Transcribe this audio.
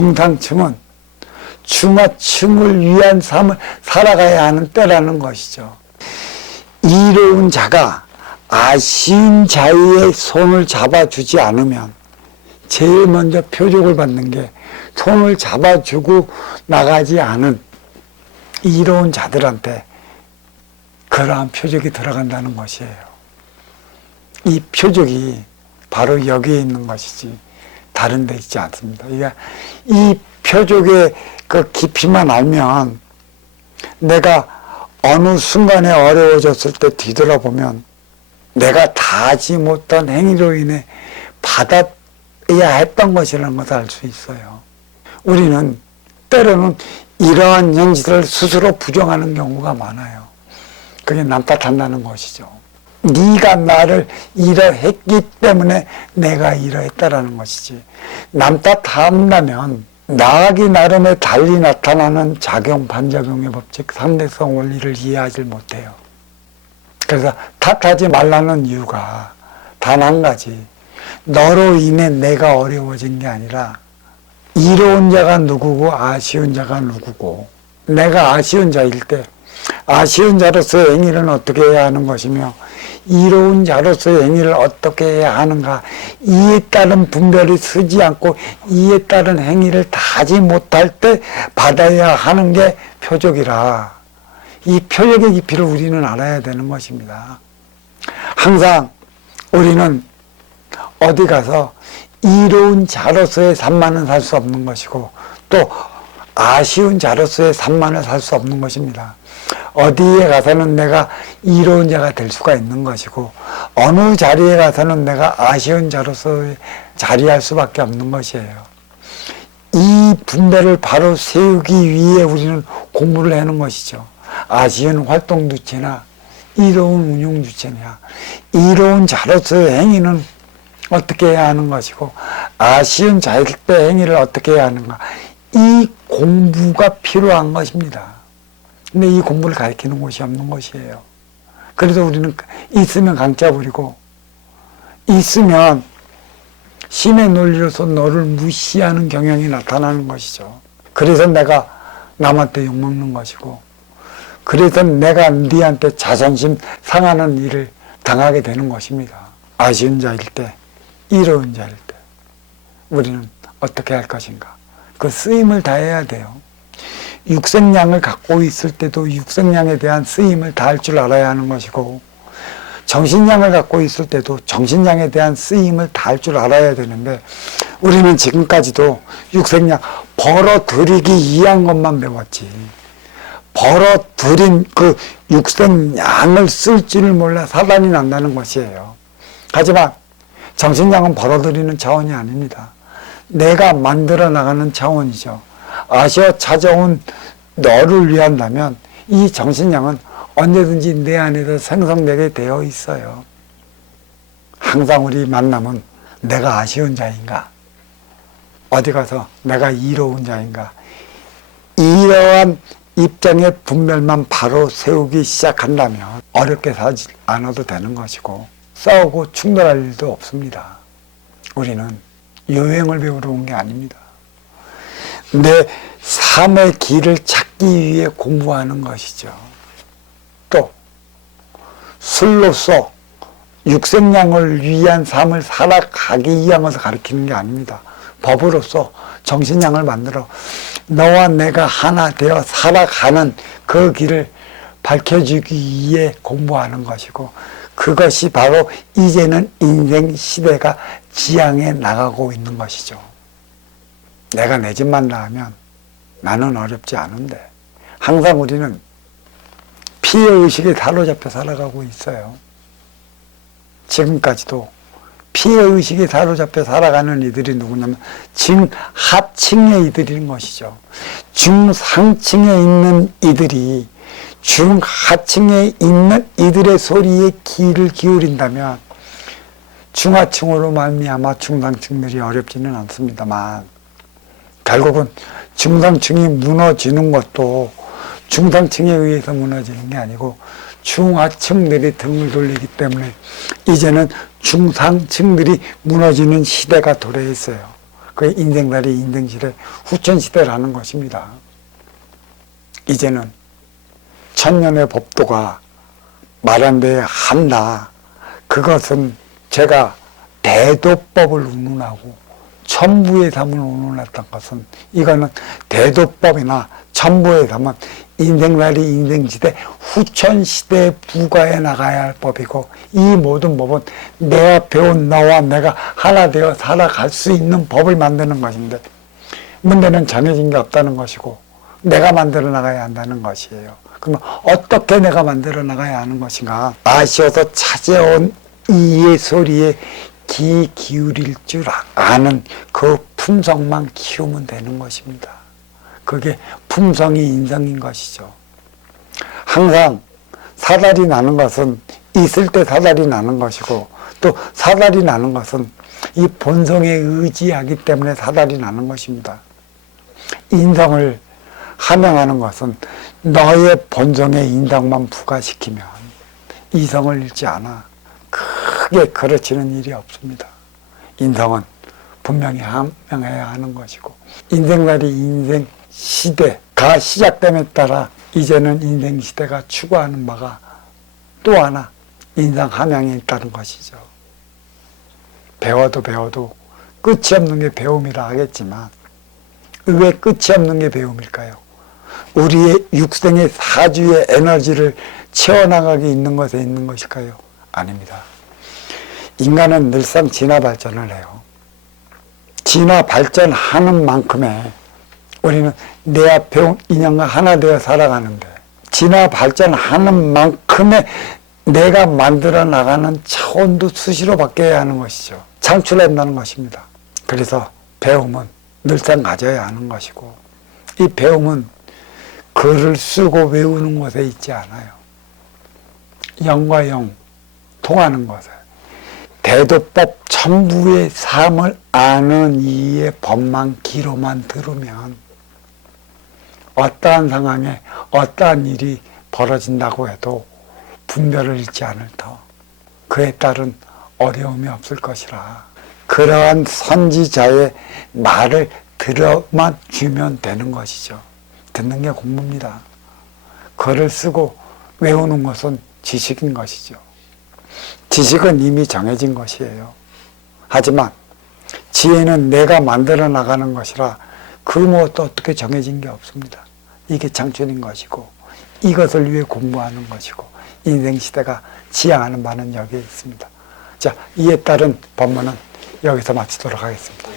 중상층은 중하층을 위한 삶을 살아가야 하는 때라는 것이죠. 이로운 자가 아쉬운 자의 손을 잡아주지 않으면 제일 먼저 표적을 받는 게 손을 잡아주고 나가지 않은 이로운 자들한테 그러한 표적이 들어간다는 것이에요. 이 표적이 바로 여기에 있는 것이지 다른 데 있지 않습니다. 그러니까 이 표적의 그 깊이만 알면 내가 어느 순간에 어려워졌을 때 뒤돌아보면 내가 다 하지 못한 행위로 인해 받아야 했던 것이라는 것을 알 수 있어요. 우리는 때로는 이러한 현실을 스스로 부정하는 경우가 많아요. 그게 남 탓한다는 것이죠. 네가 나를 이러했기 때문에 내가 이러했다라는 것이지. 남 탓한다면 나하기 나름의 달리 나타나는 작용, 반작용의 법칙, 상대성 원리를 이해하지 못해요. 그래서 탓하지 말라는 이유가 단 한 가지. 너로 인해 내가 어려워진 게 아니라 이로운 자가 누구고 아쉬운 자가 누구고, 내가 아쉬운 자일 때 아쉬운 자로서의 행위를 어떻게 해야 하는 것이며 이로운 자로서의 행위를 어떻게 해야 하는가, 이에 따른 분별이 서지 않고 이에 따른 행위를 다 하지 못할 때 받아야 하는 게 표적이라, 이 표적의 깊이를 우리는 알아야 되는 것입니다. 항상 우리는 어디 가서 이로운 자로서의 삶만은 살 수 없는 것이고 또 아쉬운 자로서의 삶만을 살 수 없는 것입니다. 어디에 가서는 내가 이로운 자가 될 수가 있는 것이고 어느 자리에 가서는 내가 아쉬운 자로서 자리할 수밖에 없는 것이에요. 이 분배를 바로 세우기 위해 우리는 공부를 하는 것이죠. 아쉬운 활동 주체나 이로운 운용 주체냐, 이로운 자로서의 행위는 어떻게 해야 하는 것이고 아쉬운 자일 때 행위를 어떻게 해야 하는가, 이 공부가 필요한 것입니다. 근데 이 공부를 가르치는 곳이 없는 것이에요. 그래서 우리는 있으면 강짜 부리고 있으면 신의 논리로서 너를 무시하는 경향이 나타나는 것이죠. 그래서 내가 남한테 욕먹는 것이고 그래서 내가 네한테 자존심 상하는 일을 당하게 되는 것입니다. 아쉬운 자일 때, 이로운 자일 때 우리는 어떻게 할 것인가, 그 쓰임을 다해야 돼요. 육생량을 갖고 있을 때도 육생량에 대한 쓰임을 다할 줄 알아야 하는 것이고 정신량을 갖고 있을 때도 정신량에 대한 쓰임을 다할 줄 알아야 되는데 우리는 지금까지도 육생량 벌어들이기 위한 것만 배웠지 벌어들인 그 육생량을 쓸 줄을 몰라 사단이 난다는 것이에요. 하지만 정신량은 벌어들이는 차원이 아닙니다. 내가 만들어 나가는 차원이죠. 아쉬워 찾아온 너를 위한다면 이 정신량은 언제든지 내 안에서 생성되게 되어 있어요. 항상 우리 만남은 내가 아쉬운 자인가, 어디 가서 내가 이로운 자인가, 이러한 입장의 분별만 바로 세우기 시작한다면 어렵게 살지 않아도 되는 것이고 싸우고 충돌할 일도 없습니다. 우리는 요행을 배우러 온 게 아닙니다. 내 삶의 길을 찾기 위해 공부하는 것이죠. 또 술로서 육생량을 위한 삶을 살아가기 위한 것을 가르치는 게 아닙니다. 법으로서 정신량을 만들어 너와 내가 하나 되어 살아가는 그 길을 밝혀주기 위해 공부하는 것이고 그것이 바로 이제는 인생 시대가 지향해 나가고 있는 것이죠. 내가 내 집만 나으면 나는 어렵지 않은데 항상 우리는 피해의식에 사로잡혀 살아가고 있어요. 지금까지도 피해의식에 사로잡혀 살아가는 이들이 누구냐면 중하층의 이들인 것이죠. 중상층에 있는 이들이 중하층에 있는 이들의 소리에 귀를 기울인다면 중하층으로 말미암아 중상층들이 어렵지는 않습니다만 결국은 중상층이 무너지는 것도 중상층에 의해서 무너지는 게 아니고 중하층들이 등을 돌리기 때문에 이제는 중상층들이 무너지는 시대가 도래했어요. 그 인생살이 인생시대 후천시대라는 것입니다. 이제는 천년의 법도가 마련되어야 한다. 그것은 제가 대도법을 운운하고 천부의 삶을 운운했던 것은 이거는 대도법이나 천부의 삶은 인생살이 인생시대 후천시대에 부과해 나가야 할 법이고 이 모든 법은 내가 배운 너와 내가 하나 되어 살아갈 수 있는 법을 만드는 것인데 문제는 정해진 게 없다는 것이고 내가 만들어 나가야 한다는 것이에요. 그러면 어떻게 내가 만들어 나가야 하는 것인가? 아쉬워서 찾아온 이의 소리에 귀 기울일 줄 아는 그 품성만 키우면 되는 것입니다. 그게 품성이 인성인 것이죠. 항상 사달이 나는 것은 있을 때 사달이 나는 것이고 또 사달이 나는 것은 이 본성에 의지하기 때문에 사달이 나는 것입니다. 인성을 함양하는 것은 너의 본성의 인성만 부과시키면 이성을 잃지 않아 크게 그르치는 일이 없습니다. 인성은 분명히 함양해야 하는 것이고 인생살이 인생 시대가 시작됨에 따라 이제는 인생 시대가 추구하는 바가 또 하나 인상 함양에 있다는 것이죠. 배워도 끝이 없는 게 배움이라 하겠지만 왜 끝이 없는 게 배움일까요? 우리의 육생의 사주의 에너지를 채워나가게 있는 것에 있는 것일까요? 아닙니다. 인간은 늘상 진화 발전을 해요. 진화 발전하는 만큼의 우리는 내 앞에 온 인연과 하나 되어 살아가는데 진화 발전하는 만큼의 내가 만들어 나가는 차원도 수시로 바뀌어야 하는 것이죠. 창출한다는 것입니다. 그래서 배움은 늘상 가져야 하는 것이고 이 배움은 글을 쓰고 외우는 것에 있지 않아요. 영과 영 통하는 것에 대도법 천부의 삶을 아는 이의 법만 귀로만 들으면 어떠한 상황에 어떠한 일이 벌어진다고 해도 분별을 잃지 않을 터 그에 따른 어려움이 없을 것이라. 그러한 선지자의 말을 들어만 주면 되는 것이죠. 듣는 게 공부입니다. 글을 쓰고 외우는 것은 지식인 것이죠. 지식은 이미 정해진 것이에요. 하지만 지혜는 내가 만들어 나가는 것이라 그 무엇도 어떻게 정해진 게 없습니다. 이게 창출인 것이고 이것을 위해 공부하는 것이고 인생시대가 지향하는 바는 여기에 있습니다. 자, 이에 따른 법문은 여기서 마치도록 하겠습니다.